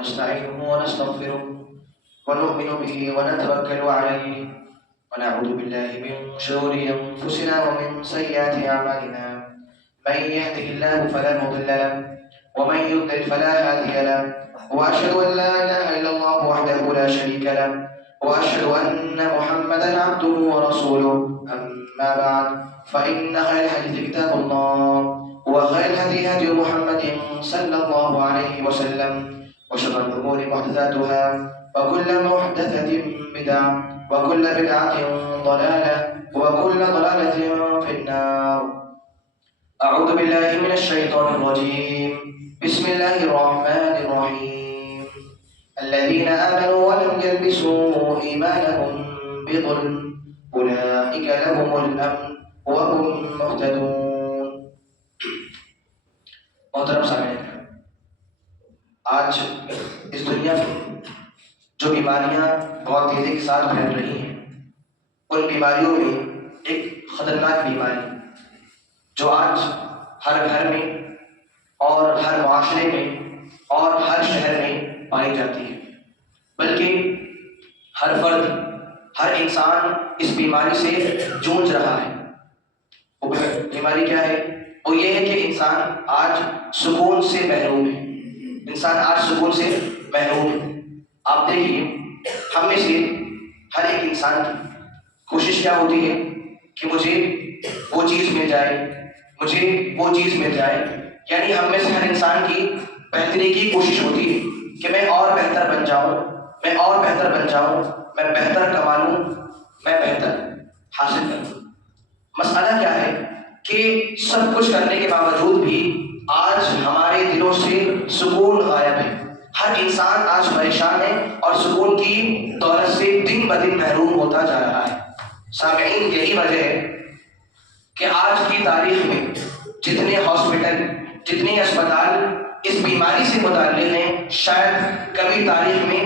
ونستعينه ونستغفره ونؤمن به ونتوكل عليه ونعوذ بالله من شرور أنفسنا ومن سيئات أعمالنا. من يهده الله فلا مضل له ومن يضلل فلا هادي له، وأشهد أن لا إله إلا الله وحده لا شريك له، وأشهد أن محمدا عبده ورسوله. أما بعد، فإن خير الحديث كتاب الله، وخير الهدي هدي محمد صلى الله عليه وسلم، وشر الأمور محدثاتها، وكل محدثة بدعة، وكل بدعة ضلالة، وكل ضلالة في النار. أعوذ بالله من الشيطان الرجيم. بسم الله الرحمن الرحيم. الذين آمنوا ولم يلبسوا إيمانهم بظلم أولئك لهم الأمن وهم مهتدون. محترم سامعین، آج اس دنیا میں جو بیماریاں بہت تیزی کے ساتھ پھیل رہی ہیں، ان بیماریوں میں ایک خطرناک بیماری جو آج ہر گھر میں اور ہر معاشرے میں اور ہر شہر میں پائی جاتی ہے، بلکہ ہر فرد، ہر انسان اس بیماری سے جوجھ رہا ہے. وہ بیماری کیا ہے؟ وہ یہ ہے کہ انسان آج سکون سے محروم ہے. انسان آج سکون سے محروم ہے. آپ دیکھیے، ہم میں سے ہر ایک انسان کی کوشش کیا ہوتی ہے کہ مجھے وہ چیز مل جائے، مجھے وہ چیز مل جائے. یعنی ہم میں سے ہر انسان کی بہتری کی کوشش ہوتی ہے کہ میں اور بہتر بن جاؤں، میں اور بہتر بن جاؤں، میں بہتر کما لوں، میں بہتر حاصل کروں. مسئلہ کیا ہے کہ سب کچھ کرنے کے باوجود بھی آج ہمارے دلوں سے سکون غائب ہے. ہر انسان آج پریشان ہے اور سکون کی دولت سے دن بدن محروم ہوتا جا رہا ہے. سامعین، یہی وجہ ہے کہ آج کی تاریخ میں جتنے ہاسپٹل، جتنے اسپتال اس بیماری سے متعلق ہیں، شاید کبھی تاریخ میں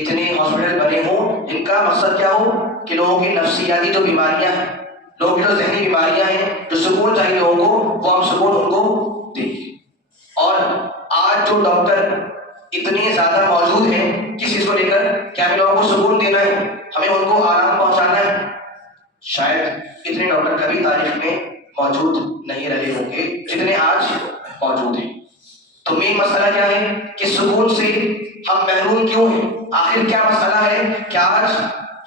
اتنے ہاسپٹل بنے ہوں جن کا مقصد کیا ہو کہ لوگوں کی نفسیاتی جو بیماریاں ہیں، لوگوں کی جو ذہنی بیماریاں ہیں، جو سکون چاہیے لوگوں کو، وہ ہم سکون ان کو دیں. اور آج جو ڈاکٹر اتنے زیادہ موجود ہیں کس چیز کو لے کر کہ ہمیں لوگوں کو سکون دینا ہے، ہمیں ان کو آرام پہنچانا ہے، شاید اتنے ڈاکٹر کبھی تاریخ میں موجود نہیں رہے ہوں گے جتنے آج موجود ہیں. تو مین مسئلہ کیا ہے کہ سکون سے ہم محروم کیوں ہیں؟ آخر کیا مسئلہ ہے کہ آج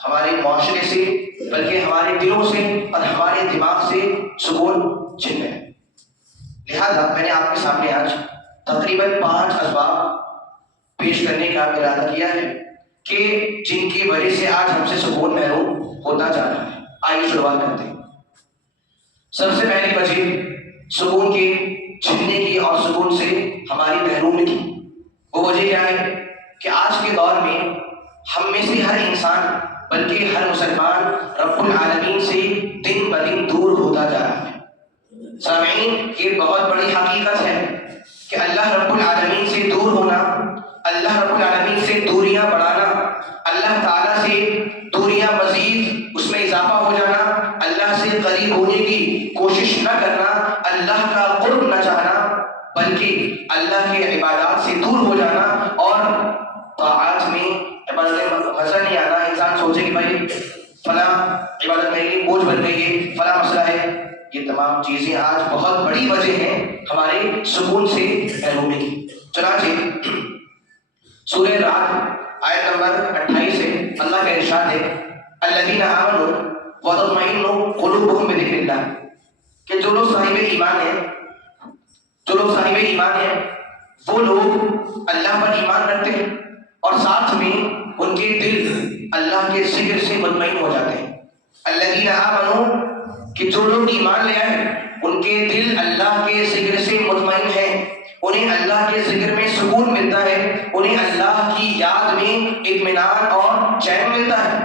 ہمارے معاشرے سے، بلکہ ہمارے دلوں سے اور ہمارے دماغ سے سکون چھن گئے. لہذا میں نے آپ کے سامنے آج تقریباً 5 اسباب پیش کرنے کا ارادہ کیا ہے کہ جن کی وجہ سے آج ہم سے سکون محروم ہوتا جا رہا ہے. آئیے شروعات کرتے ہیں. سب سے پہلی وجہ سکون کے چھننے کی اور سکون سے ہماری محرومی کی، وہ وجہ کیا ہے کہ آج کے دور میں ہم میں سے ہر انسان، بلکہ ہر مسلمان رب العالمین سے دن بدن دور ہوتا جا رہا ہے. سامعین، یہ بہت بڑی حقیقت ہے کہ اللہ رب العالمین سے دور ہونا، اللہ رب العالمین سے دوریاں بڑھانا، اللہ تعالیٰ سے دوریاں مزید اس میں اضافہ ہو جانا، اللہ سے قریب ہونے کی کوشش نہ کرنا، اللہ کا قرب نہ چاہنا، بلکہ اللہ کے عبادات سے دور ہو جانا اور طاعات میں عبادت مزہ نہیں آنا. انسان سوچے کہ بھائی فلاں عبادت میرے لیے بوجھ بن گئی ہے، فلاں مسئلہ ہے. یہ تمام چیزیں آج بہت بڑی وجہ ہیں ہمارے سکون سے محرومی کی. چنانچہ سورہ رعد آیت نمبر 28 سے اللہ کا ارشاد ہے، الذین آمنوا وتطمئن قلوبهم بذکر اللہ، کہ جو لوگ صاحب ایمان ہیں، وہ لوگ اللہ پر ایمان رکھتے ہیں اور ساتھ میں ان کے دل اللہ کے ذکر سے مطمئن ہو جاتے ہیں. الذین آمنوا، کہ جو لوگ ایمان لے آئے ان کے دل اللہ کے ذکر سے مطمئن ہیں، انہیں اللہ کے ذکر میں سکون ملتا ہے، انہیں اللہ کی یاد میں اطمینان اور چین ملتا ہے.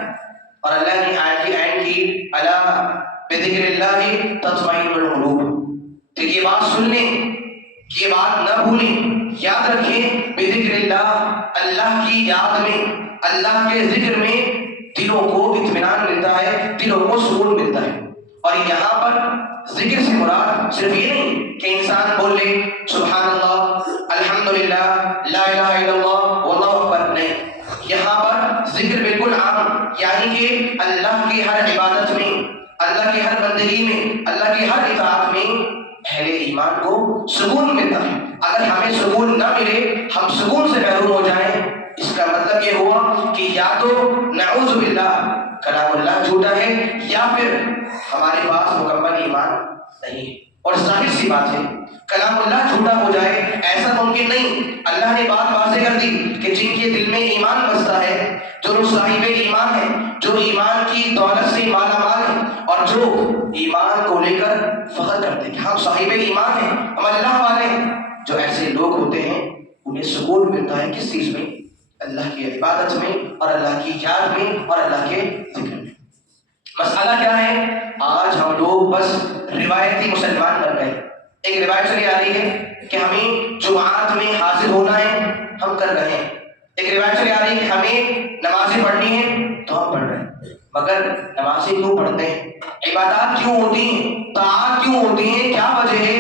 اور اللہ نے آیت کی عین کی، الا بذکر اللہ تطمئن القلوب. تو یہ بات سن لیں، یہ بات نہ بھولیں، یاد رکھیں، بذکر اللہ، اللہ کی یاد میں، اللہ کے ذکر میں دلوں کو اطمینان ملتا ہے، دلوں کو سکون ملتا ہے. اور یہاں پر ذکر سے مراد صرف یہ نہیں کہ انسان بول لے سبحان اللہ، الحمدللہ، لا الہ الا اللہ، واللہ ذکر بالکل عام، یعنی کہ اللہ کی ہر عبادت میں، اللہ کی ہر بندگی میں، اللہ کی ہر اطاعت میں اہل ایمان کو سکون ملتا ہے۔ اگر ہمیں سکون نہ ملے، ہم سکون سے محروم ہو جائیں، اس کا مطلب یہ ہوا کہ یا تو نعوذ باللہ کلام اللہ جھوٹا ہے، یا پھر ہمارے پاس مکمل ایمان نہیں ہے۔ اور ظاہر سی بات ہے، کلام اللہ جھوٹا ہو جائے ایسا ممکن نہیں۔ اللہ نے بات واضح کر دی کہ جن کے دل میں ایمان بستا ہے، جو لوگ صاحب ایمان ہیں، جو ایمان کی دولت سے مالا مال ہیں، اور جو ایمان کو لے کر فخر کرتے ہیں کہ ہم صاحب ایمان ہیں، ہم اللہ والے ہیں، جو ایسے لوگ ہوتے ہیں انہیں سکون ملتا ہے کس چیز میں؟ اللہ کی عبادت میں، اور اللہ کی یاد میں، اور اللہ کے ذکر میں۔ مسئلہ کیا ہے؟ آج ہم لوگ بس روایتی مسلمان بن گئے۔ ایک روایت چلی آ رہی ہے کہ ہمیں جمعات میں حاضر ہونا ہے، ہم کر رہے ہیں۔ ایک روایت چلی آ رہی ہے کہ ہمیں نمازیں پڑھنی ہے، تو ہم پڑھ رہے ہیں۔ مگر نمازیں کیوں پڑھتے ہیں؟ عبادات کیوں ہوتی ہیں؟ طاعات کیوں ہوتی ہیں؟ کیا وجہ ہے؟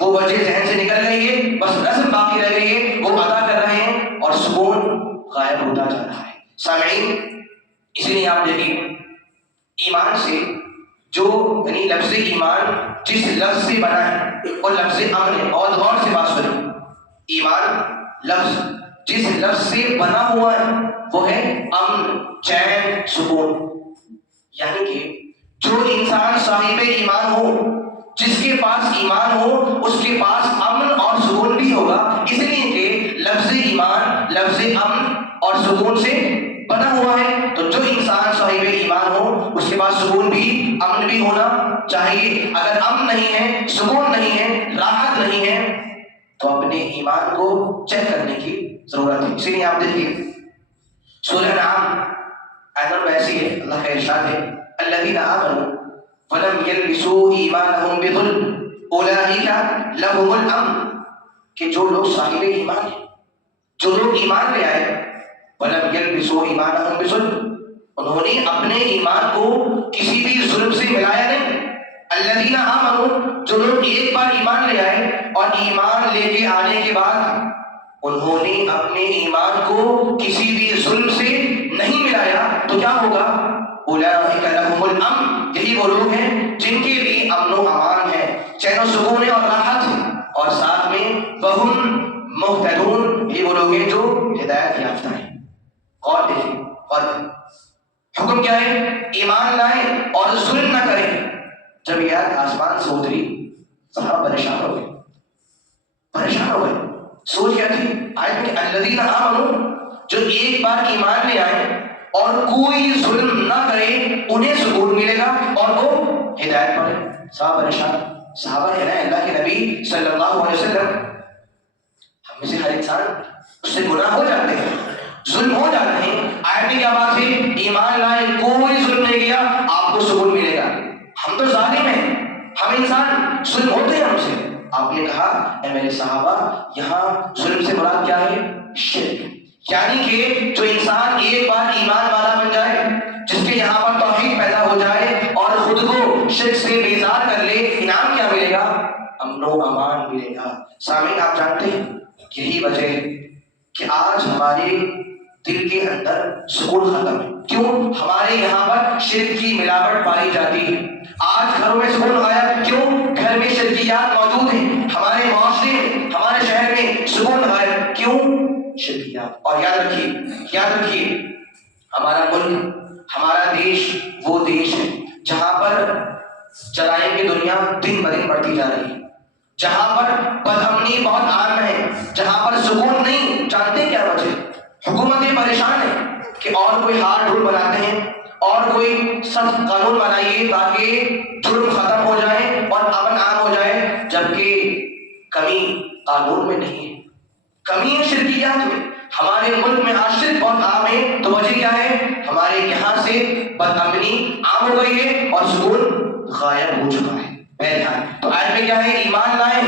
وہ وجہ ذہن سے نکل گئی ہے، بس رسم باقی رہ گئی ہے، وہ ادا کر رہے ہیں اور سکون غائب ہوتا جا رہا ہے۔ سامعین، اسی لیے آپ دیکھیں ایمان سے جو یعنی لفظ ایمان جس لفظ سے بنا ہے وہ لفظ امن ہے۔ اور غور سے بات سنیں، ایمان لفظ جس لفظ سے بنا ہوا ہے وہ ہے امن، چین، سکون۔ یعنی کہ جو انسان صاحب ایمان ہو، جس کے پاس ایمان ہو، اس کے پاس امن اور سکون بھی ہوگا، اس لیے کہ لفظ ایمان لفظ امن اور سکون سے بنا ہوا ہے۔ تو جو انسان صاحب ایمان ہو اس کے پاس سکون بھی امن بھی ہونا چاہیے۔ اگر امن نہیں ہے، سکون نہیں ہے، راحت نہیں ہے، تو اپنے ایمان کو چیک کرنے کی ضرورت ہے۔ اسی لیے آپ دیکھیے سورہ انعام آیت نمبر 82 ہے، اللہ کا ارشاد ہے الذین آمنوا ولم یلبسوا ایمانہم بظلم اولئک لہم الامن، کہ جو لوگ صاحب ایمان ہیں، جو لوگ ایمان لے آئے، وَلَمْ يَلْبِسُوا إِيمَانَهُمْ بِظُلْمٍ، انہوں نے اپنے ایمان کو کسی بھی ظلم سے ملایا نہیں۔ الذین آمنوا، جو لوگ ایک بار ایمان لے آئے اور ایمان لے کے آنے کے بعد انہوں نے اپنے ایمان کو کسی بھی ظلم سے نہیں ملایا، تو کیا ہوگا؟ اولئک لہم الامن، یہی وہ لوگ ہیں جن کے لیے امن و امان ہے، چین و سکون ہے اور راحت ہے، اور ساتھ میں وہم مہتدون، یہ وہ لوگ ہیں جو ہدایت یافتہ ہیں۔ اور دیکھیں، اور حکم کیا ہے؟ ایمان لائیں اور ظلم نہ کریں۔ جب یہ آیت آسمان سے اتری، صحابہ پریشان ہو گئے، پریشان ہو گئے۔ سوچ کیا تھی آیت میں؟ الذین آمنوا، جو ایک بار ایمان لے آئے اور کوئی ظلم نہ کرے انہیں سکون ملے گا اور وہ ہدایت پائے۔ صحابہ پریشان، صحابہ کہہ رہے ہیں اللہ کے نبی صلی اللہ علیہ وسلم، ہم میں سے ہر انسان اس سے گناہ ہو جاتے ہیں، ظلم ہو جاتے ہیں، آیت میں کیا بات ہے؟ ایمان لائے، کوئی ظلم نہیں کیا، آپ کو سکون ملے گا۔ ہم تو ظالم ہیں، ہم انسان، ظلم ہوتے ہیں ہم سے۔ آپ نے کہا اے میرے صحابہ، یہاں ظلم سے مراد کیا ہے؟ شرک، یعنی کہ جو انسان ایک بار ایمان والا بن جائے، جس کے یہاں پر توحید پیدا ہو جائے اور خود کو شرک سے بیزار کر لے، انعام کیا ملے گا؟ امن و امان ملے گا۔ سامعین، آپ جانتے ہیں یہی وجہ ہے کہ آج ہمارے دل کے اندر سکون ختم ہے۔ کیوں؟ ہمارے یہاں پر شرک کی ملاوٹ پائی جاتی ہے۔ آج گھروں میں سکون غائب، کیوں؟ گھر میں شرکیات موجود ہیں، ہمارے معاشرے میں، ہمارے شہر میں سکون غائب، کیوں؟ شرکیات۔ اور یاد رکھیے ہمارا ملک، ہمارا دیش وہ دیش ہے جہاں پر جرائم کی دنیا دن بدن بڑھتی جا رہی ہے، جہاں پر بدامنی بہت عام ہے، جہاں پر سکون نہیں۔ جانتے کیا وجہ؟ حکومتیں پریشان ہیں کہ اور کوئی ہارڈ رول بناتے ہیں، اور کوئی سخت قانون بنائیے تاکہ جرم ختم ہو جائے اور امن عام ہو جائے، جبکہ کمی قانون میں نہیں ہے، کمی ہے شرکیات میں۔ ہمارے ملک میں آج شرک بہت عام ہے، تو وجہ کیا ہے؟ ہمارے یہاں سے بدامنی عام ہو گئی ہے اور سکون غائب ہو چکا ہے۔ بہرحال تو آیت میں کیا ہے؟ ایمان لائیں،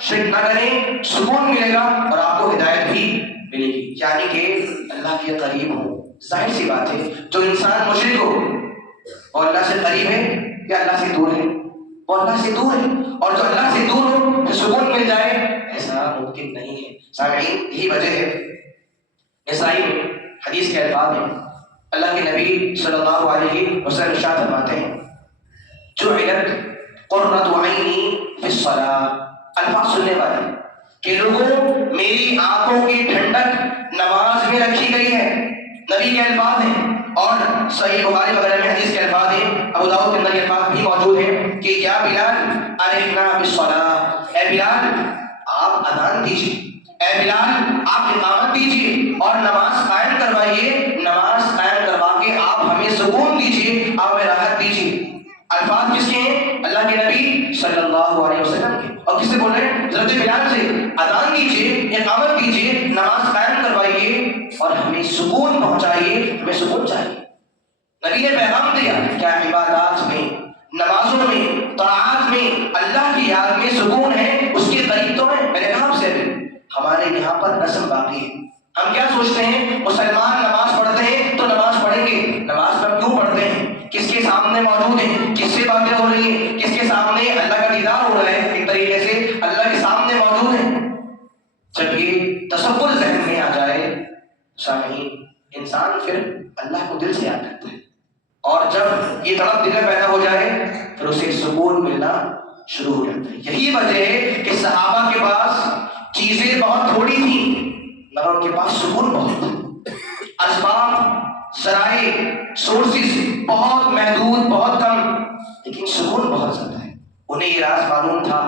شرک نہ کریں، سکون ملے گا اور آپ کو ہدایت بھی ملے گی، یعنی کہ اللہ کے قریب ہو۔ ظاہر سی بات ہے جو انسان مشرک ہو وہ اللہ سے قریب ہے یا اللہ سے دور ہے؟ وہ اللہ سے دور ہے، اور جو اللہ سے دور ہو تو سکون مل جائے، ایسا ممکن نہیں ہے۔ سامعین، یہی وجہ ہے نسائی میں حدیث کے الفاظ ہیں اللہ کے نبی صلی اللہ علیہ وسلم ارشاد فرماتے ہیں جعلت قرۃ عینی فی الصلاۃ، الفاظ سننے والے کہ لوگوں میری آنکھوں کی ٹھنڈک نماز میں رکھی گئی ہے، نبی کے الفاظ ہیں، اور صحیح بخاری وغیرہ میں حدیث کے الفاظ ہیں، ابو داؤد کے اندر یہ الفاظ بھی موجود ہیں کہ یا بلال ارحنا بالصلاۃ، اے بلال آپ اذان دیجیے، اے بلال آپ اقامت دیجیے اور نماز قائم کروائیے، نماز قائم کروا کے آپ ہمیں سکون دیجیے، آپ ہمیں راحت دیجیے۔ الفاظ کس کے ہیں؟ اللہ کے نبی صلی اللہ علیہ وسلم کے۔ اور کس سے بول رہے ہیں؟ حضرت بلال سے، اذان دیجیے، اقامت دیجیے، نماز قائم کروائیے اور ہمیں سکون پہنچائیے، ہمیں سکون چاہیے۔ نبی نے پیغام دیا کیا عبادات میں، نمازوں میں، طاعات میں اللہ کی یاد میں سکون ہے، اس کے قریب تو ہے۔ میں نے کہا آپ سے ابھی ہمارے یہاں پر رسم باقی ہے، ہم کیا سوچتے ہیں مسلمان نماز پڑھتے ہیں تو نماز پڑھیں گے، نماز ہم کیوں پڑھتے ہیں؟ کس کے سامنے موجود ہیں؟ کس سے باتیں ہو رہی ہیں؟ کس کے سامنے اللہ کا دیدار ہو رہا ہے؟ ایک طریقے سے اللہ کے سامنے موجود ہیں۔ جب یہ تصور ذہن میں آ جائے سامعین، انسان پھر اللہ کو دل سے یاد کرتا ہے، اور جب یہ تڑپ دل میں پیدا ہو جائے پھر اسے سکون ملنا شروع ہو جاتا ہے۔ یہی وجہ ہے کہ صحابہ کے پاس چیزیں بہت تھوڑی تھیں مگر ان کے پاس سکون بہت تھا، اسباب، ذرائع، سورسز بہت محدود، بہت کم، لیکن سکون بہت زیادہ ہے۔ انہیں یہ راز معلوم تھا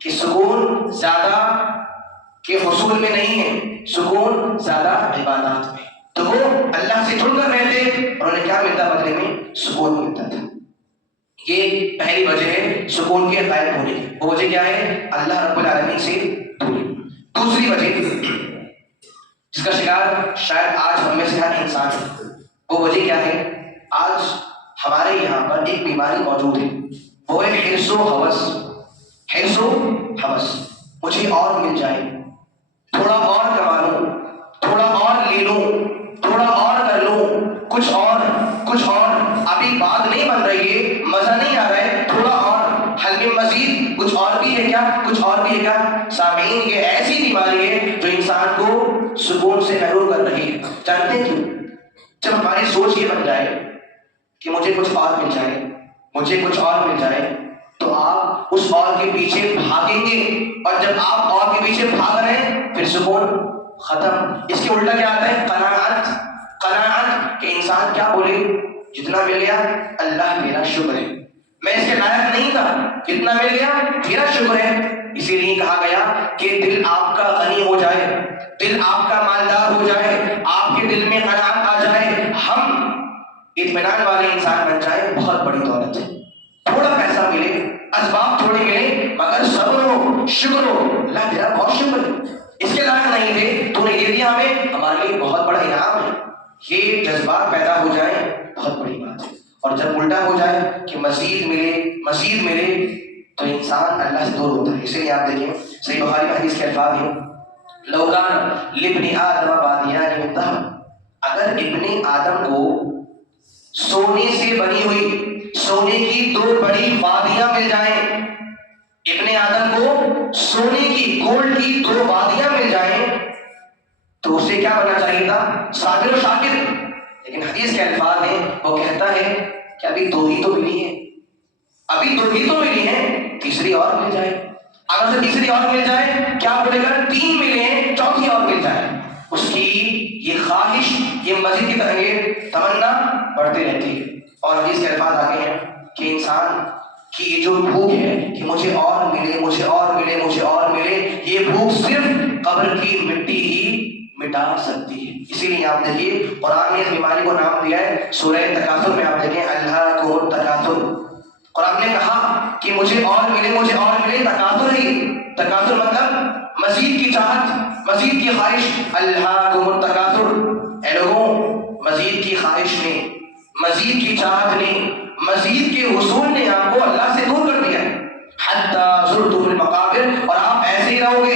کہ سکون زیادہ کے حصول میں نہیں ہے، سکون زیادہ عبادات میں۔ تو وہ اللہ سے جڑ کر رہتے اور انہیں کیا ملتا؟ بدلے میں سکون ملتا تھا۔ یہ پہلی وجہ ہے سکون کے غائب ہونے کی۔ وہ وجہ کیا ہے؟ اللہ رب العالمین سے دوری۔ دوسری وجہ جس کا شکار شاید آج ہم میں سے ہر انسان ہے، وہ وجہ کیا ہے؟ آج ہمارے یہاں پر ایک بیماری موجود ہے، وہ ہے حرص و ہوس۔ حرص و ہوس، مجھے اور مل جائے، تھوڑا اور کما لوں، تھوڑا اور لے لوں، تھوڑا اور کر لوں، کچھ اور، کچھ اور، ابھی بات نہیں بن رہی ہے، مزہ نہیں آ رہا ہے، تھوڑا اور، حل میں مزید، کچھ اور بھی ہے کیا، کچھ اور بھی ہے کیا؟ سامعین یہ ایسی بیماری ہے جو انسان کو سکون سے محروم کر رہی ہے۔ جانتے ہیں کیوں؟ جب ہماری سوچ یہ بن جائے کہ مجھے کچھ اور مل جائے، مجھے کچھ اور مل جائے، تو آپ اس اور کے پیچھے بھاگیں گے، اور جب آپ اور کے پیچھے بھاگ رہے ہیں پھر سکون ختم۔ اس کے الٹا کیا آتا ہے؟ قناعت۔ قناعت کہ انسان کیا بولے، جتنا مل گیا اللہ میرا شکر ہے، میں اس کے لائق نہیں تھا، جتنا مل گیا میرا شکر ہے۔ اسی لیے کہا گیا کہ دل آپ کا غنی ہو جائے، دل آپ کا مالدار ہو جائے، آپ کے دل میں قناعت آ جائے، ہم اطمینان والے انسان بن جائے، بہت بڑی دولت ہے۔ تھوڑا پیسہ ملے، اسباب تھوڑے ملے، مگر صبر ہو، شکر ہو، اللہ تیرا بہت شکر ہے، اس کے لائق نہیں تھے، تو نے یہ دیا ہمیں، ہمارے لیے بہت بڑا انعام ہے۔ یہ جذبات پیدا ہو جائیں بہت بڑی بات ہے۔ اور جب الٹا ہو جائے کہ مزید ملے، مزید ملے، تو انسان اللہ سے دور ہوتا ہے۔ اسی لیے آپ دیکھیں صحیح بخاری میں حدیث کے الفاظ ہیں لو کان لابن آدم وادیان من ذهب، اگر ابن آدم کو سونے سے بنی ہوئی، سونے کی دو بڑی وادیاں مل جائیں، ابن آدم کو سونے کی، گولڈ کی دو وادیاں مل جائیں، تو اسے کیا بننا چاہیے تھا؟ صابر و شاکر۔ لیکن حدیث کے الفاظ ہیں، وہ کہتا ہے کہ ابھی دو ہی تو ملی ہیں، ابھی دو ہی تو ملی ہیں، تیسری اور مل جائے۔ اگر سے تیسری اور مل جائے کیا بولے گا؟ تین ملے ہیں، چوتھی اور مل جائے۔ اس کی یہ خواہش، یہ مزید کی تمنا بڑھتے رہتی ہے۔ اور حدیث کے الفاظ آگے ہیں کہ انسان کی یہ جو بھوک ہے کہ مجھے اور ملے، مجھے اور ملے، مجھے اور ملے، یہ بھوک صرف قبر کی مٹی ہی مٹا سکتی ہے۔ اسی لیے آپ دیکھیے قرآن نے اس بیماری کو نام دیا ہے، سورہ تکاثر میں آپ دیکھیں الہاکم التکاثر۔ قرآن نے کہا کہ مجھے اور ملے، مجھے اور ملے، تکاثر ہی، تکاثر مطلب مزید کی چاہت، مزید کی خواہش۔ الہاکم التکاثر، اے لوگوں مزید کی خواہش نے، مزید کی چاہت نے، مزید کے حصول نے آپ کو اللہ سے دور کر دیا، حتی زرتم المقابر، اور آپ ایسے ہی رہو گے،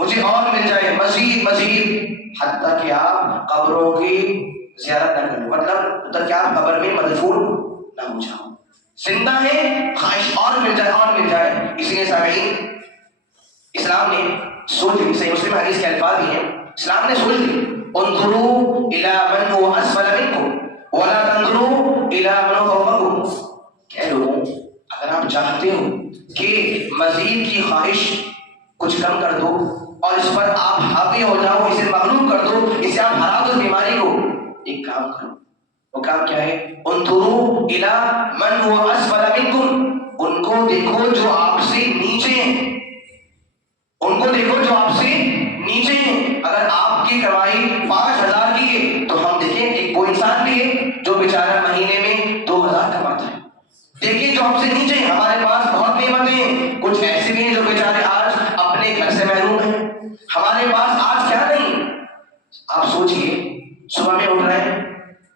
مجھے اور مل جائے، مزید مزید، حتیٰ کہ آپ قبروں کی زیارت نہ کریں، مطلب ادھر کیا آپ قبر میں مدفون نہ ہو جاؤ، زندہ ہے، خواہش اور مل جائے، اور مل جائے۔ اس لیے سامعین اسلام نے سوچ لی، صحیح مسلم حدیث کے الفاظ بھی ہیں، اسلام نے سوچ لی انظروا الی من هو اسفل منکم، خواہش کچھ کم کر دو اور اس پر آپ حاوی ہو جاؤ، اسے مغلوب کر دو، اسے آپ ہرا دو بیماری کو. ایک کام کرو، وہ کام کیا ہے؟ انظروا الی من هو اسفل منکم، ان کو دیکھو جو آپ سے نیچے ہیں، ان کو دیکھو جو آپ سے نیچے ہیں. اگر آپ کی کمائی 5,000 کی ہے تو ہم دیکھیں ایک وہ انسان بھی ہے جو بیچارہ مہینے میں 2,000 کماتا ہے. دیکھیں جو ہم سے نیچے ہیں. ہمارے پاس بہت نعمتیں ہیں، کچھ ایسے بھی ہیں جو بیچارے آج اپنے گھر سے محروم ہیں. ہمارے پاس آج کیا نہیں. آپ سوچئے، صبح میں اٹھ رہے ہیں،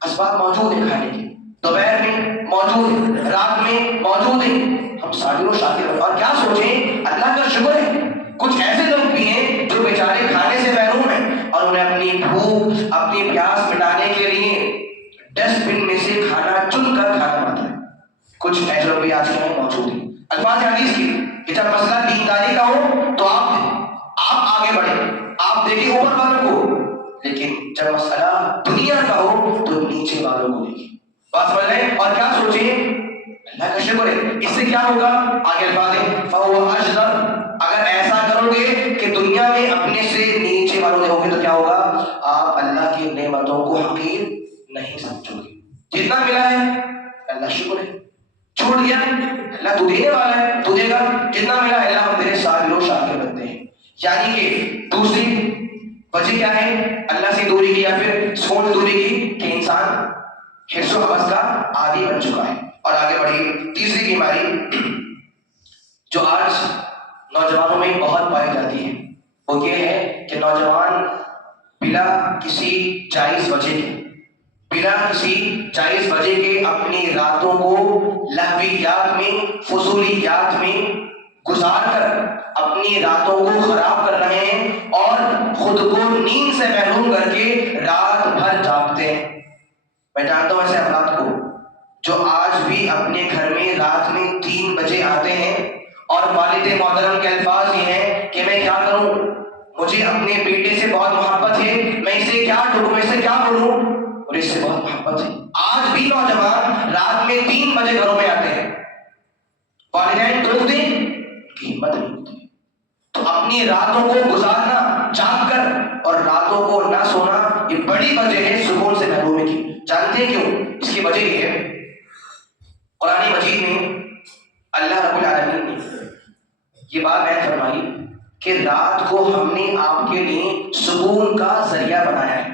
اسباب موجود ہیں کھانے کے، دوپہر میں موجود ہیں، رات میں موجود ہیں، ہم صابر و شاکر ہیں. اور کیا سوچیں، اللہ کا شکر ہے. کچھ ایسے لوگ بھی ہیں جو بیچارے کھانے سے محروم ہیں اور انہیں اپنی بھوک، اپنی پیاس مٹانے کے لیے ڈسٹ بن میں سے کھانا چن کر کھانا پڑتا ہے. کچھ ایسے لوگ بھی آج کے موجود ہیں. الفاظ حدیث کی کہ جب مسئلہ دینداری کا ہو تو آپ آگے بڑھیں، آپ دیکھیں اوپر والوں کو، لیکن جب مسئلہ دنیا کا ہو تو نیچے والوں کو دیکھیں. بات سمجھ رہے ہیں؟ اور کیا سوچیں، اللہ کا شکر ہے. اس سے کیا ہوگا؟ آگے الفاظ ہیں فَهُوَ أَجْدَرُ. اگر ایسا کرو گے کہ دنیا میں اپنے سے نیچے والوں دیکھو گے تو کیا ہوگا؟ آپ اللہ کی نعمتوں کو حقیر نہیں سمجھو گے. جتنا ملا ہے اللہ شکر ہے، چھوڑ دیا اللہ تو دینے والا ہے، تو دے گا. جتنا ملا اللہ ہم تیرے صابر و شاکر بنتے ہیں. یعنی کہ دوسری وجہ کیا ہے اللہ سے دوری کی یا پھر سکون سے دوری کی؟ کہ انسان حرص و حوث کا عادی بن چکا ہے. اور آگے بڑھی تیسری بیماری جو آج نوجوانوں میں بہت پائی جاتی ہے، وہ یہ ہے کہ نوجوان بلا کسی جائز وجہ کے اپنی راتوں کو لہویات میں، فضولیات میں گزار کر اپنی راتوں کو خراب کر رہے ہیں اور خود کو نیند سے محروم کر کے رات بھر جاگتے ہیں. میں جانتا ہوں ایسے افراد کو جو آج بھی اپنے گھر میں رات میں 3 بجے آتے ہیں اور والد محترم کے الفاظ یہ ہیں کہ میں کیا کروں، مجھے اپنے بیٹے سے بہت محبت ہے، میں اسے کیا ڈھونڈوں، میں اسے کیا بولوں، اور اس سے بہت محبت ہے. آج بھی نوجوان رات میں 3 بجے گھروں میں آتے ہیں، والدین ٹوک دیں کی ہمت نہیں ہوتی. تو اپنی راتوں کو گزارنا جاگ کر اور راتوں کو نہ سونا یہ بڑی وجہ ہے سکون سے محرومی کی. جانتے ہیں کیوں؟ اس کی وجہ یہ ہے قرآن مجید میں اللہ رب العالمین نے یہ بات بیان فرمائی کہ رات کو ہم نے آپ کے لیے سکون کا ذریعہ بنایا ہے.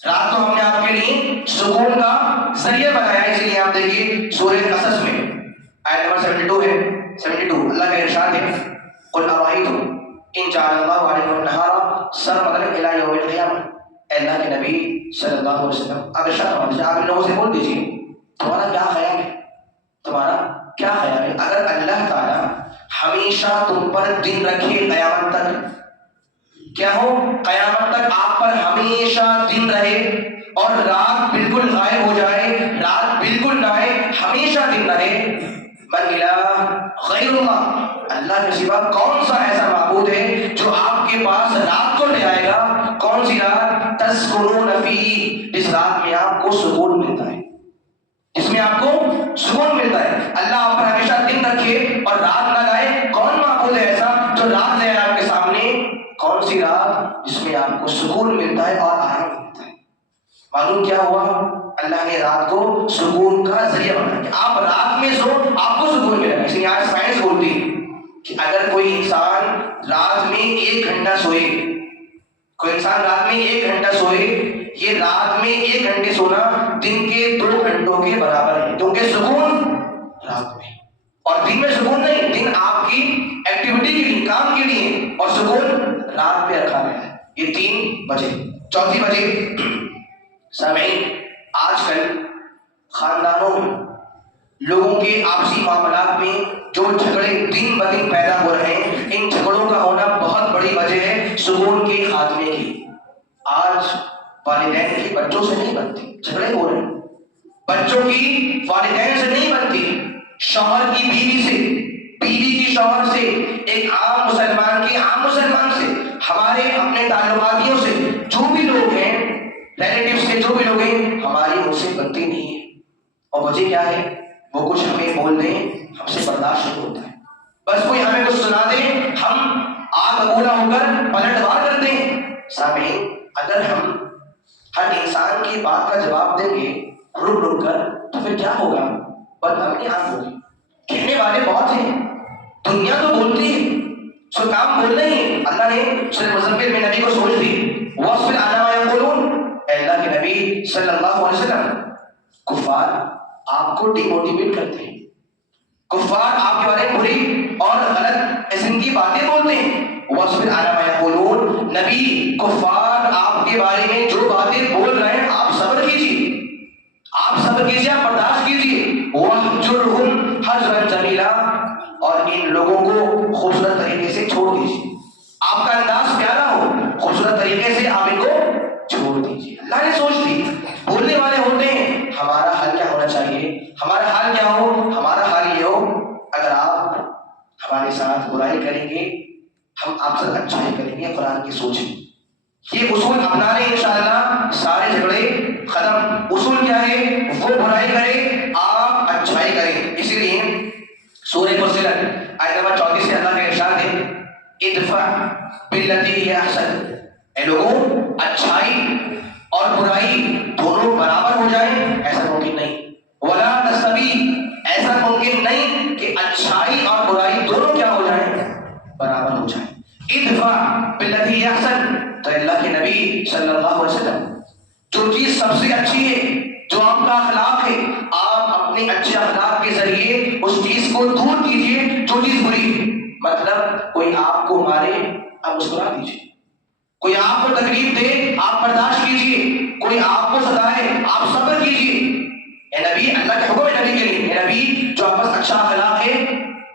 رات کو ہم نے آپ کے لیے سکون کا ذریعہ بنایا ہے. اسی لیے آپ دیکھیے سورہ قصص میں آیت نمبر 72 ہے، 72 اللہ کا ارشاد ہے قل ارائیتم ان جعل اللہ علیکم النہار سرمدا الی یوم القیامہ. اے اللہ کے نبی صلی اللہ علیہ وسلم آپ ارشاد فرمائیے، آپ ان لوگوں سے بول دیجیے تمہارا کیا خیال ہے، تمہارا کیا خیال ہے اگر اللہ تعالیٰ ہمیشہ تم پر دن رکھے قیامت تک، کیا ہو قیامت تک آپ پر ہمیشہ دن رہے اور رات بالکل غائب ہو جائے، رات بالکل نہ آئے، ہمیشہ دن رہے. من الہ غیر اللہ، اللہ کے سوا کون سا ایسا معبود ہے جو آپ کے پاس رات کو لے آئے گا؟ کون سی رات؟ تسکنون فیہ، جس رات میں آپ کو سکون ملتا ہے، جس میں آپ کو سکون ملتا ہے. اللہ آپ پر ہمیشہ دن رکھے اور رات نہ لائے. کون معبود ہے ایسا جو رات لے آئے آپ کے سامنے؟ کون سی رات؟ جس میں آپ کو سکون ملتا ہے اور آرام ملتا ہے. معلوم کیا ہوا؟ اللہ نے رات کو سکون کا ذریعہ بنایا کہ آپ رات میں سو آپ کو سکون ملے گا. اس لیے آج سائنس بولتی ہے کہ اگر کوئی انسان رات میں 1 گھنٹہ سوئے، کوئی انسان رات میں 1 گھنٹہ سوئے، یہ رات میں 1 گھنٹے سونا دن کے 2 گھنٹوں کے برابر ہے، کیونکہ سکون رات میں اور دن میں سکون نہیں. دن آپ کی ایکٹیویٹی کے لیے، کام کے لیے، اور سکون رات میں رکھا گیا ہے. یہ 3 بجے. چوتھی بجے سامعین، آج کل خاندانوں میں لوگوں کے آپسی معاملات میں جو جھگڑے دن بدن پیدا ہو رہے ہیں، ان جھگڑوں کا ہونا بہت بڑی وجہ ہے سکون کے خاتمے کی. آج والدین کی بچوں سے نہیں بنتی، جھگڑے ہو رہے ہیں. بچوں کی والدین سے نہیں بنتی، شوہر کی بیوی سے، بیوی کی شوہر سے، ایک عام مسلمان کی عام مسلمان سے، ہمارے اپنے تعلقاتیوں سے، جو بھی لوگ ہیں ریلیٹیو سے، جو بھی لوگ ہیں ہماری ان سے بنتی نہیں ہے. اور وجہ کیا ہے؟ وہ کچھ ہمیں بول دیں ہم سے برداشت نہیں ہوتا ہے. بس کوئی ہمیں کچھ سنا دے ہم آگ بگولا ہو کر پلٹوار کر دیں. سامعین، اگر ہم ہر انسان کی بات کا جواب دیں گے رک رک کر تو پھر کیا ہوگا؟ بدامنی عام ہوگی. کہنے والے بہت ہیں، دنیا تو بولتی ہے، سو کام بولنا ہی ہے. اللہ نے سورہ مزمل میں نبی کو سوچ دی، وَاصْبِرْ عَلَىٰ مَا يَقُولُونَ. اے اللہ کے نبی صلی اللہ علیہ وسلم، کفار آپ کو ڈی موٹیویٹ کرتے ہیں، کفار آپ کے بارے میں بری اور غلط قسم کی باتیں بولتے ہیں. وَاصْبِرْ عَلَىٰ مَا يَقُولُونَ. نبی، کفار آپ کے بارے میں جو باتیں بول رہے ہیں آپ صبر کیجیے، آپ صبر کیجیے، آپ برداشت کیجیے. وَاهْجُرْهُمْ هَجْرًا جَمِيلًا. اور ان لوگوں کو خوبصورت طریقے سے چھوڑ دیجیے. آپ کا انداز پیارا ہو، خوبصورت طریقے سے آپ ان کو چھوڑ دیجیے. اللہ نے سوچ لی. بولنے والے ہوتے ہیں. ہمارا حال کیا ہونا چاہیے؟ ہمارا حال کیا ہو؟ ہمارا حال یہ ہو، اگر آپ ہمارے ساتھ برائی کریں گے ہم آپ سے اچھائی کریں گے. قرآن کی سوچ ہے، یہ اصول اپنا لیں انشاءاللہ سارے جھگڑے ختم. اصول کیا ہے؟ وہ برائی کرے آپ اچھائی کریں. اسی لیے سورہ فصلت آیت نمبر 34 سے اللہ کا ارشاد ہے، ادفع باللتی ہی احسن. اے لوگوں، اچھائی اور برائی دونوں برابر ہو جائیں ایسا ممکن نہیں. ولا تستوی، ایسا ممکن نہیں کہ اچھائی اور برائی دونوں کیا ہو جائیں؟ برابر ہو جائیں. ادفع باللتی ہی احسن. تو اللہ کے نبی صلی اللہ علیہ وسلم، جو چیز سب سے اچھی ہے، جو آپ کا اخلاق ہے، آپ اپنے اچھے اخلاق کے ذریعے اس چیز کو دور کیجیے جو چیز بری ہے. مطلب کوئی آپ کو مارے آپ مسکرا دیجیے، کوئی آپ کو تکلیف دے آپ برداشت کیجیے، کوئی آپ کو ستائے آپ صبر کیجیے. اے نبی، اللہ کے حکم ہے نبی کے لیے، اے نبی جو آپ کا اچھا اخلاق ہے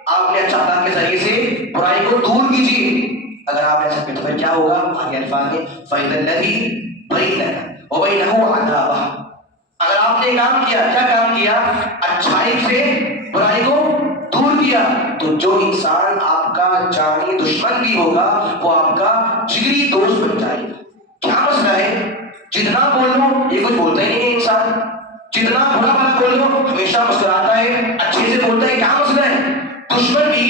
آپ نے اچھا اخلاق کے ذریعے سے برائی کو دور کیجیے. اگر آپ ایسا کریں تو پھر کیا ہوگا؟ آگے الفاظ ہے فَإِذَا الَّذِي بَيْنَكَ وَبَيْنَهُ عَدَاوَةٌ. اگر آپ نے کام کیا، کیا کام کیا؟ اچھائی سے برائی کو دور کیا، تو جو انسان آپ کا جانی دشمن بھی ہوگا وہ آپ کا جگری دوست بن جائے گا. کیا مسئلہ ہے؟ جتنا بول لو یہ کچھ بولتا ہی نہیں ہے انسان، جتنا برا بھلا بول لو ہمیشہ مسکراتا ہے، اچھے سے بولتا ہے. کیا مسئلہ ہے؟ دشمن بھی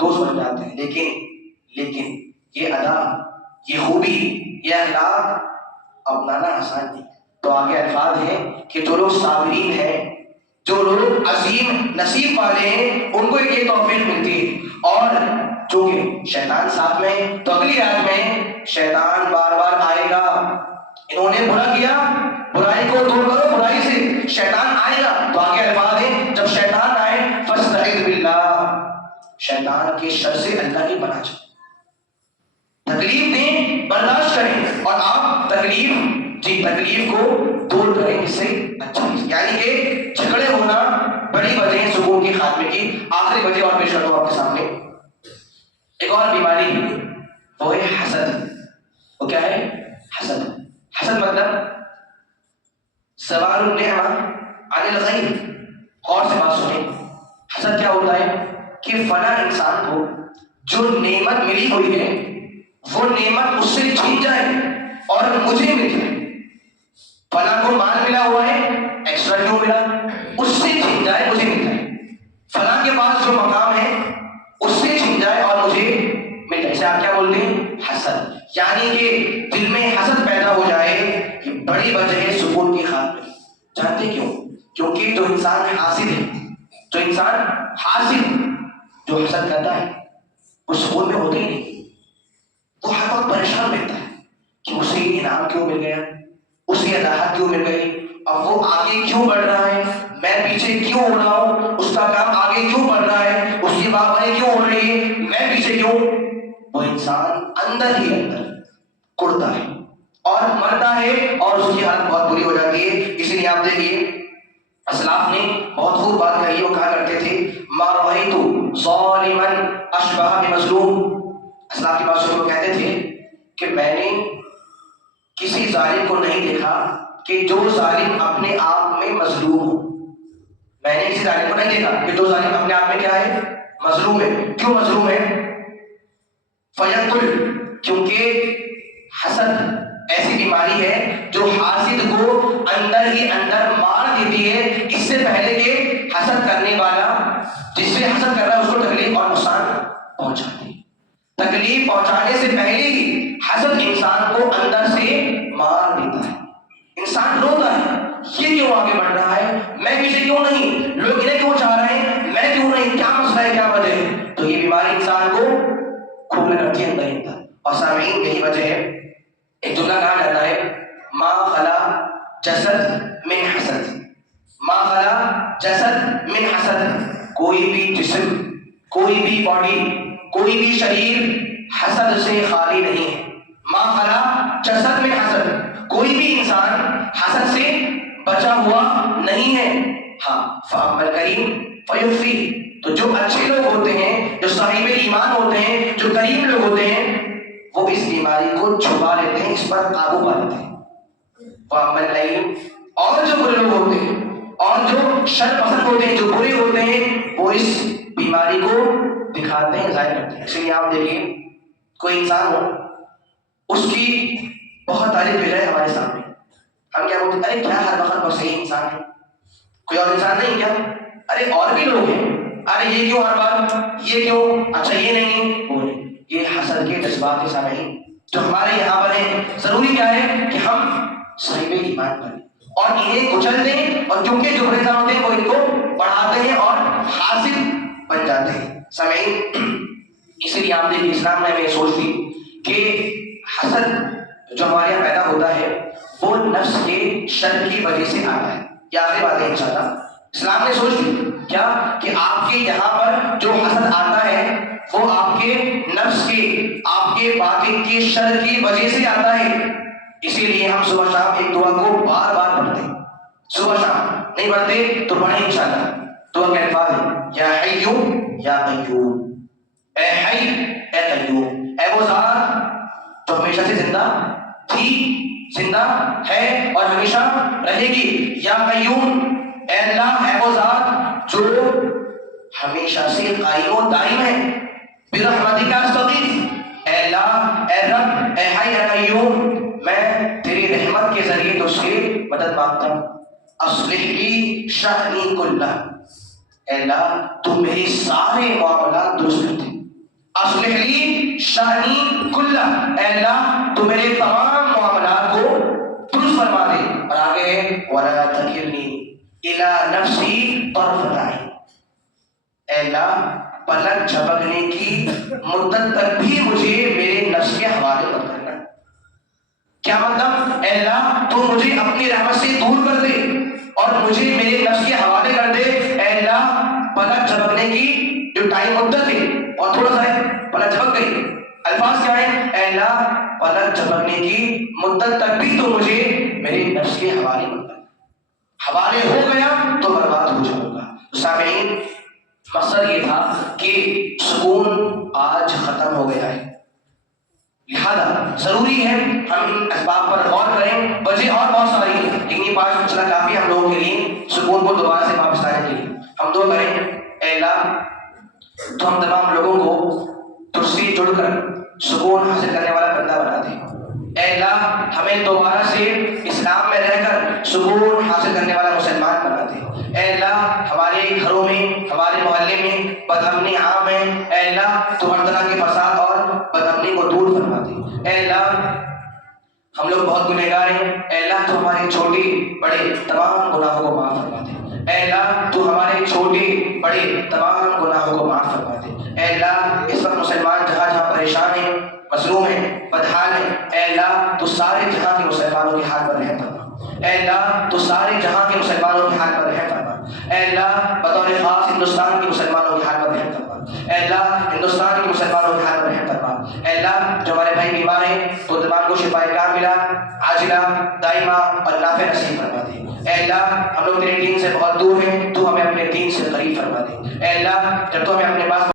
دوست بن جاتے ہیں. لیکن یہ ادا، یہ خوبی، یہ اخلاق اپنانا آسان نہیں. تو آگے الفاظ ہیں کہ جو لوگ صابرین ہیں، جو لوگ عظیم نصیب والے ہیں، ان کو یہ توفیق ملتی ہے. اور چونکہ شیطان ساتھ میں، تو اگلی آیت میں شیطان بار بار آئے گا. انہوں نے برا کیا، برائی کو دور کرو، برائی سے شیطان آئے گا. تو آگے الفاظ ہیں جب شیطان آئے فاستعذ باللہ، شیطان کے شر سے اللہ کی پناہ چاہیے. تکلیف دیں برداشت کریں، اور آپ تکلیف کو دور کریں. اس سے اچھا، یعنی کہ جھگڑے ہونا بڑی وجہ ہے سکون کے خاتمے کی. آخری وجہ اور پیش کرتا ہوں آپ کے سامنے. ایک اور بیماری وہ ہے حسد. وہ کیا ہے؟ حسد. حسد مطلب زوال النعمہ عن الغیر. غور سے بات سنیں. حسد کیا ہوتا ہے؟ کہ فلاں انسان کو جو نعمت ملی ہوئی ہے وہ نعمت اس سے چھین جائے اور مجھے مل جائے. فلاں کو مال ملا ہوا ہے، ایکسٹرا کیوں ملا؟ اس سے چھین جائے مجھے مل جائے. فلاں کے پاس جو مقام ہے اس سے چھین جائے اور مجھے مل جائے. اسے آپ کیا بولتے ہیں؟ حسد. یعنی کہ دل میں حسد پیدا ہو جائے، یہ بڑی وجہ ہے سکون کی خاتمے کی. جانتے کیوں؟ کیونکہ جو انسان حاسد ہے، جو حسد کرتا ہے وہ سکون میں ہوتا ہی نہیں. وہ ہر وقت پریشان رہتا ہے کہ اسے انعام کیوں مل گیا، اسے راحت کیوں مل گئی، اب وہ آگے کیوں بڑھ رہا ہے، میں پیچھے کیوں ہو رہا ہوں، اس کا کام آگے کیوں بڑھ رہا ہے، اس کی باغبانی کیوں ہو رہی ہے، میں پیچھے کیوں. وہ انسان اندر ہی اندر کڑتا ہے اور مرتا ہے اور اس کی حالت بہت بری ہو جاتی ہے. اسی لیے آپ دیکھیے اسلاف نے بہت خوب بات کہی. وہ کہا کرتے تھے ما رأیت ظالما اشبہ بمظلوم. اسلاف کی بات سن وہ کہتے تھے کہ میں نے کسی ظالم کو نہیں دیکھا کہ جو ظالم اپنے آپ میں مظلوم ہو. میں نے کسی ظالم کو نہیں دیکھا کہ جو ظالم اپنے آپ میں کیا ہے؟ مظلوم ہے. کیوں مظلوم ہے؟ فیقتل، کیونکہ حسد ایسی بیماری ہے جو حاسد کو اندر ہی اندر مار دیتی ہے، اس سے پہلے کہ حسد کرنے والا جس سے حسد کر رہا ہے اس کو تکلیف اور نقصان پہنچاتی ہے. تکلیف پہنچانے سے پہلے ہی حسد انسان کو اندر سے مار دیتا ہے. انسان روتا ہے, یہ کیوں آگے بڑھ رہا ہے, میں پیچھے کیوں نہیں, لوگ انہیں کیوں چاہ رہے ہیں, میں کیوں نہیں, کیا مسئلہ ہے, کیا وجہ ہے. تو یہ بیماری انسان کو کھونے کرتی ہے اندر. اور سامعین یہی وجہ ہے, ایک جملہ کہا جاتا ہے, ما خلا جسد من حسد, ما خلا جسد من حسد, کوئی بھی جسم, کوئی بھی باڈی, کوئی بھی شریر حسد سے خالی نہیں ہے. ما خلا جسد من حسد, کوئی بھی انسان حسد سے بچا ہوا نہیں ہے. ہاں, فَأَمَّا الْكَرِيمُ فَيُخْفِيهِ, تو جو اچھے لوگ ہوتے ہیں, جو صاحب ایمان ہوتے ہیں, جو کریم لوگ ہوتے ہیں, وہ اس بیماری کو چھپا لیتے ہیں, اس پر قابو پا لیتے ہیں. وَأَمَّا اللَّيْلُ, اور جو برے لوگ ہوتے ہیں, اور جو شر پسند ہوتے ہیں, جو برے ہوتے ہیں, وہ اس بیماری کو دکھاتے ہیں, ظاہر کرتے ہیں. اس لیے آپ دیکھیے, کوئی انسان ہو, اس کی بہت تعریف کی جائے ہمارے سامنے, ہم کیا بولتے ہیں, ارے کیا ہر وقت بس صحیح انسان ہے, کوئی اور انسان نہیں کیا, ارے اور بھی لوگ ہیں, ارے یہ کیوں ہر بار, یہ کیوں, اچھا یہ نہیں, وہ نہیں. یہ حسد کے جذبات کے سامنے جو ہمارے یہاں پر ہیں. ضروری کیا ہے کہ ہم صاحب ایمان بنیں اور انہیں کچل دیں, اور کیونکہ جو برے انسان ہوتے ہیں وہ ان کو بڑھاتے ہیں اور حاصل بن جاتے ہیں. سامعین, اسی لیے آپ دیکھیں اسلام نے ہمیں سوچ دی کہ حسد جو ہمارے یہاں پیدا ہوتا ہے وہ نفس کے شر کی وجہ سے آتا ہے. یہ آخری بات ہے انشاءاللہ. اسلام نے سوچ دی کیا کہ آپ کے یہاں پر جو حسد آتا ہے وہ آپ کے نفس کے, آپ کے باطن کے شر کی وجہ سے آتا ہے. اسی لیے ہم صبح شام ایک دعا کو بار بار پڑھتے ہیں. صبح شام نہیں پڑھتے تو پڑھیں انشاءاللہ. دعا کے الفاظ ہیں, یا حیو یا قیوم, اے حی اے قیوم, اے وہ ذات جو ہمیشہ سے زندہ تھی, زندہ ہے اور ہمیشہ رہے گی. یا قیوم, اے اللہ, اے وہ ذات جو ہمیشہ سے قائم و دائم ہے. برحمتک استغیث, اے اللہ, اے رب, اے حی اے قیوم, میں تیری رحمت کے ذریعے تجھ سے مدد مانگتا ہوں. اصلح لی شأنی کلہ, اے اللہ تو میرے سارے معاملات درست کر دے. اصلح لی شأنی کلہ, اے اللہ تو میرے تمام معاملات کو درست فرما دے. اور آگے ہے ولا تکلنی الی نفسی طرفۃ عین, اے اللہ پلک جھپکنے کی مدت تک بھی مجھے میرے نفس کے حوالے مت کرنا. کیا مطلب, اے اللہ تو مجھے اپنی رحمت سے دور کر دے اور مجھے میرے نفس کے حوالے کر دے. اے اللہ پلک جھپکنے کی جو ٹائم مدت ہے اور تھوڑا سا ہے, پلک جھپک گئی, الفاظ کیا ہے, اے اللہ پلک جھپکنے کی مدت تک بھی تو مجھے میرے نفس کے حوالے مت کرنا. حوالے ہو گیا تو برباد ہو جاؤں گا. سامعین, مقصد یہ تھا کہ سکون آج ختم ہو گیا ہے, لہذا ضروری ہے ہم ان اسباب پر غور کریں. وجہ اور بہت ساری ہیں لیکن یہ 5 مسئلہ کافی ہم لوگوں کے لیے سکون کو دوبارہ سے واپس لانے کے لیے. ہم دعا کریں, اے اللہ تو ہم تمام لوگوں کو تجھ سے جڑ کر سکون حاصل کرنے والا بندہ بنا دے. اے اللہ ہمیں دوبارہ سے اسلام میں رہ کر سکون حاصل کرنے والا مسلمان بنا دے. اے اللہ ہمارے گھروں میں, ہمارے محلے میں بد امنی عام ہے, اے اللہ تو ہر طرح کے فساد اور بد امنی کو دور فرما دے. اے اللہ ہم لوگ بہت گنہگار ہیں, اے اللہ تو ہمارے چھوٹے بڑے تمام گناہوں کو معاف فرما دے. اے اللہ تو ہمارے چھوٹے بڑے تمام گناہوں کو معاف فرما دے. اے اللہ اس وقت مسلمان جہاں جہاں پریشان ہیں, مظلوم ہیں, بدحال ہیں, اے اللہ تو سارے جہاں کے مسلمانوں کے حال پر رحم فرما. اے اللہ تو سارے جہاں کے مسلمانوں کے حال پر رحم فرما. اے اللہ بطور خاص ہندوستان کے مسلمانوں کے حال پر رحم فرما. اے اللہ ہندوستان کے مسلمانوں کے حال پر رحم فرما. اے اللہ جو ہمارے بھائی بیمار ہیں تو تمام کو شفا کاملہ عاجلہ دائمہ اور نافع نصیب فرما دے. اے اللہ ہم لوگ تیرے دین سے بہت دور ہیں, تو ہمیں اپنے دین سے قریب فرما دے. اے اللہ جب تو ہمیں اپنے پاس